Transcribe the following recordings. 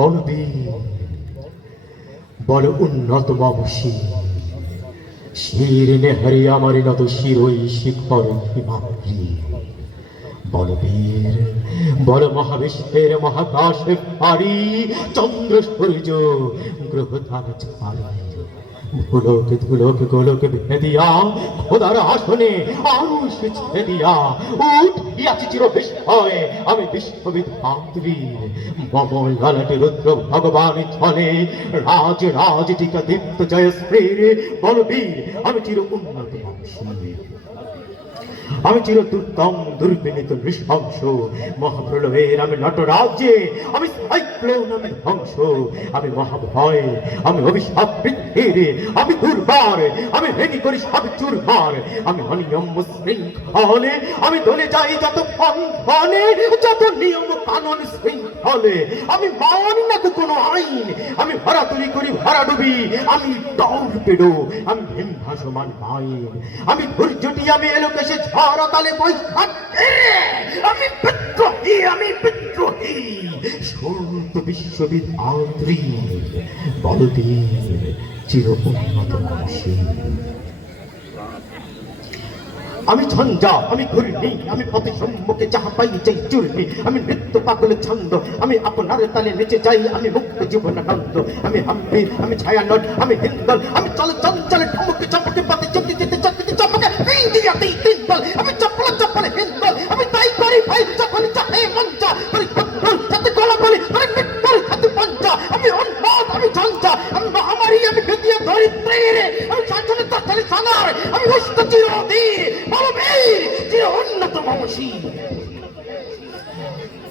বলবীর বল উন্নত মামসী শির নেহারি আমার নত শিরই শিখর হিমাদ্রি বলবীর বল মহাবিশ্বের মহাকাশে ভারী চন্দ্র সূর্য গ্রহ তারা ছাড়ি ভুলোকে ধুলোকে গোলকে ভেদিয়া খোদার আসনে আনুষ ছেদিয়া উঠিয়াছি চির বিস্ময়ে আমি বিশ্ববিধাত্রীর মম লালটে রুদ্র ভগবান ছলে রাজ রাজ টিকা দীপ্ত জয়শ্রীর বলবীর আমি চির উন্নত বংশী আমি চির দুর্দম দুর্বিনীত নৃশংস মহাপ্রলয়ের আমি নটরাজ্যে আমি সাইক্লোন আমি ধ্বংস আমি মহাভয় আমি অভিশাপ বৃদ্ধির আমি দুর্বার আমি ভেঙে করি সব চুরমার আমি অনিয়ম শৃঙ্খলে আমি দলে যাই যত ফনে যত নিয়ম কানুন শৃঙ্খলে আমি মানি না তো কোনো আইন আমি ভরা তুলি করি ভরা ডুবি আমি দৌড় পেড়ো আমি ভীম ভাসমান মাইন আমি ধৈর্যটি আমি এলোকেশে ঝড় তালে আমি বিদ্রোহী সন্ত বিশ্ববিধাত্রী বলবীর চির উন্নত মানসী আমি ঝঞ্ঝা আমি ঘূর্ণি আমি পথে সম্মুখে যাহা পাই চাই চূর্ণি আমি নৃত্য পাগল ছন্দ আমি আপনার তালে নেচে যাই আমি মুক্ত জীবনানন্দ আমি হাম্পি আমি ছায়ানট আমি হিন্দল আমি চল চঞ্চলে ঠমকে চমকে পথে চমকে যেতে চমকে চমকে ইন্ডিয়াতেই তিনদল আমি চপ্পলে চপ্পলে হিন্দল আমি তাই করি ভাই যখন চাহে মঞ্চা করি কত্তল সাথে গলা বলি আমি মৃত্যুর সাথে পঞ্চা আমি উন্মাদ আমি ঝঞ্ঝা আমি মহামারী আমি গতিয়ে ধরিত্রীর আমি শাসনে তার সানার আমি উষ্ট চিরধীর চির উন্নত মামসী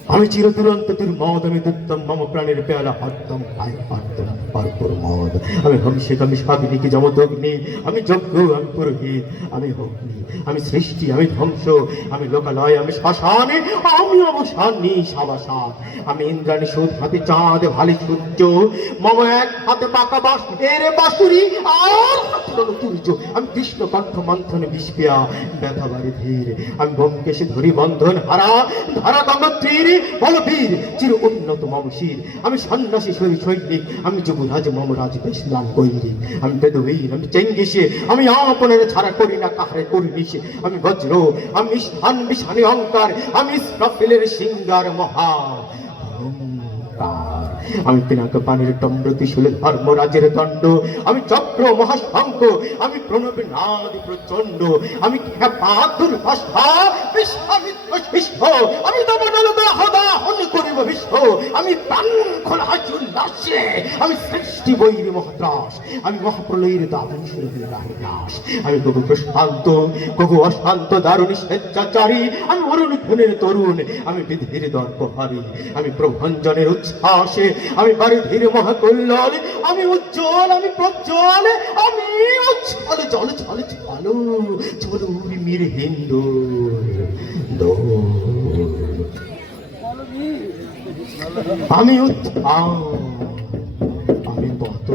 আমি চির দুরন্ত দুর্মদ আমি দুর্দম মম প্রাণের পেয়ালা হরদম পায় হরদম পরপর মদ আমি হংসিক আমি স্বাগিনীকে যমদগ্নি আমি যজ্ঞ আমি পুরোহিত আমি অগ্নি আমি সৃষ্টি আমি ধ্বংস আমি লোকালয় আমি শ্মশানে আমি অবসান সাবাসান আমি ইন্দ্রাণী সুদ হাতে চাঁদ ভালি সূর্য মম এক হাতে পাকা বাস এর বাঁশুরি আর সূর্য আমি কৃষ্ণ কণ্ঠ মন্থনে বিষপিয়া ব্যথা বাড়ি ধীর আমি ব্যোমকেশে ধরি বন্ধন হারা ধারা গঙ্গোত্রীর বলবীর চির উন্নত মামসীর আমি সন্ন্যাসী সৈনিক আমি যুবরাজ মমরাজ বেশলাম গৈরিক আমি বেদবীর আমি চেঙ্গিসে আমি আপনার ছাড়া করি না কাহারে করি নিশে আমি বজ্র আমি স্থান বিশানি অঙ্কার আমি ইসরাফিলের সিঙ্গার মহা আমি পিনাক পানির দণ্ড ত্রিশূলে ধর্মরাজের দণ্ড আমি চক্র মহাশঙ্খ আমি প্রণবে নাদি প্রচণ্ড আমি বাহাদুর ভাষা বিশ্বামিত্র শিষ্য আমি দাহন করিব বিশ্ব আমি প্রাণ খোলা উল্লাসে আমি সৃষ্টি বৈরী মহাত্রাস আমি মহাপ্রলয়ের দারুণ সুরভীর রাহিনাশ আমি কবু প্রশান্ত কবু অশান্ত দারুণ স্বেচ্ছাচারী আমি অরুণ ধনের তরুণ আমি বিধির দর্পহারী আমি প্রভঞ্জনের উচ্ছ্বাসে আমি বারিধির মহাকল্যাণ আমি উজ্জ্বল আমি প্রজ্জ্বল আমি উচ্ছল জল ছল ছলো চলো মির হিন্দু আমি উত্থান আমি পত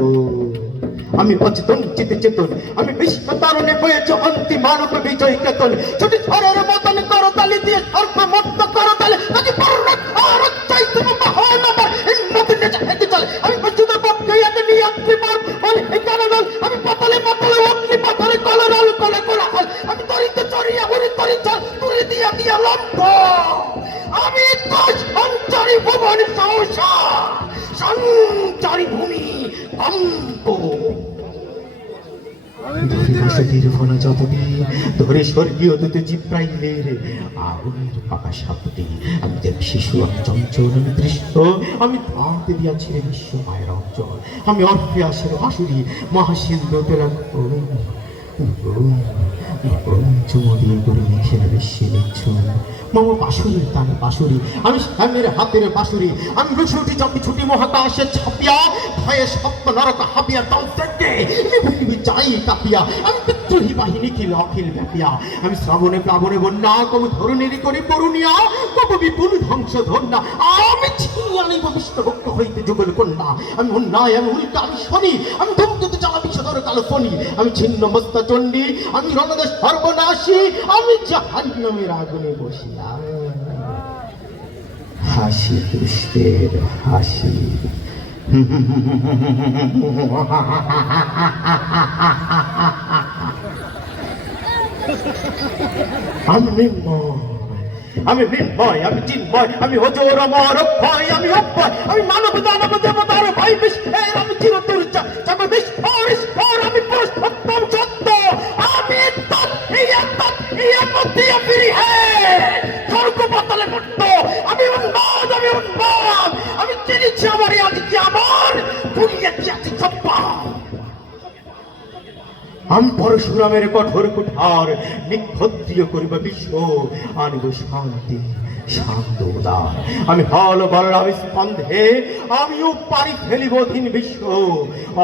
আমি অচেতন চিতে চেতন আমি বিশ্ব তারণে বয়েছে অন্তিম মানব বিজয় কেতন ছুটি ঝড়ের মতন করতালি দিয়ে সর্বমত্ত করতালে তাকে পর্বত আর চাইতে মহান আমার হিম্মত নেচে হেঁটে চলে আমি বসুদের পক্ষে এত নিয়ন্ত্রী পার বলে এখানে নল আমি পাতলে পাতলে অগ্নি পাথরে কলরল কলে কোলাহল আমি তরিতে চড়িয়া হরি তরি চল তুলে দিয়া দিয়া লম্ব আমি তো সঞ্চারী ভুবন সহসা সঞ্চারী ভূমি কম্প ধরে স্বর্গীয় দূত জিব্রাইলের আগুনের পাকা সাপটি আমি দেব শিশু আমি চঞ্চল আমি দৃষ্ট আমি ভাবতে দিয়াছি বিশ্ব মায়ের অঞ্চল আমি অর্ফিয়াসের বাঁশুরি মহাশিল্প পেলাম চুমো দিয়ে করে লিখে বিশ্বে লিখছুন মম বাঁশুরির তানে বাঁশুরি আমি শ্যামের হাতের বাঁশুরি আমি রুছুটি চাপি ছুটি মহাকাশে ছাপিয়া ভয়ে স্বপ্ন নরক হাবিয়া তাও থেকে চাই কাপিয়া আমি বিদ্রোহী বাহিনী কিল অখিল ব্যাপিয়া আমি শ্রাবণে প্লাবনে বন্যা কবু ধরণের করে করুণিয়া কবু বিপুল ধ্বংস ধন্যা আমি ছিনিয়ে আনিব বিষ্ণভক্ত হইতে যুগল কন্যা আমি অন্যায় আমি উল্কা আমি শনি আমি ধূমকেতু জ্বালা বিষধর কালো ফণি আমি ছিন্ন মস্তা চণ্ডী আমি রণদেশ সর্বনাশী আমি জাহান্নামের আগুনে বসিয়া হাসি পুষ্পের হাসি আমি নির্ময়, আমি মৃন্ময়, আমি চিন্ময়, আমি অজর অমর অক্ষয়, আমি অক্ষয়, আমি মানব দানব দেবতার ভাই বিষ্ণের, আমি চিরতুর্য জগৎ বিস্ফোর স্ফোর, আমি পুরুষোত্তম সত্য, আমি ফিরি হে স্বর্গ পাতালে মুক্ত, আমি উন্মাদ, আমি উন্মাদ, আমি চিনিছি আমার আদিকে, আমার দুনিয়া কি আছে চপ্পা। আমি পরশুরামের কঠোর কুঠার নিক্ষত্রিয় করিব বিশ্ব, আনিব শান্তি শান্ত উদার। আমি হল বলরাম স্পন্ধে, আমিও পারি ফেলিব ধীন বিশ্ব,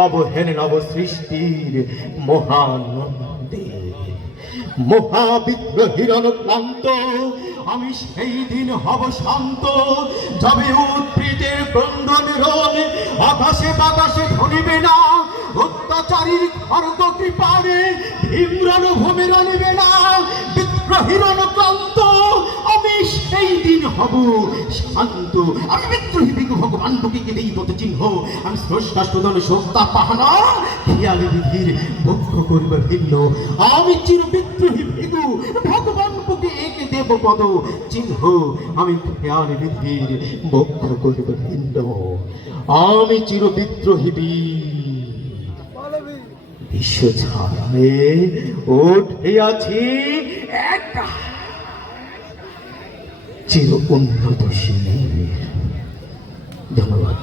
অবহেলে নব সৃষ্টির মহানন্দে। মহাবিদ্রোহীর ক্লান্ত, আমি সেই দিন হব শান্ত, যাবে উদ্বৃতের ক্রন্দন রোল, আকাশে বাতাসে ধরিবে না, অত্যাচারীর খর্গ কৃপারে ভীমরণ ভূমির আনিবে না। বিদ্রোহীর ক্লান্ত, আমি সেই দিন হব শান্ত, আমি বিদ্রোহী বিঘু ভগবান বুকে দেই পথ চিহ্ন, আমি স্রষ্টা সুদন সস্তা পাহানা, খেয়ালি বিধির বক্ষ করিব ভিন্ন, আমি চির বিদ্রোহী ভিগু ভগবান বুকে একে দেব পদ চিহ্ন, আমি খেয়ালি বিধির বক্ষ করিব ভিন্ন, আমি চির বিদ্রোহী বিশ্ব ছাড়ে উঠে আছি একা, চির উন্নতশীল। ধন্যবাদ।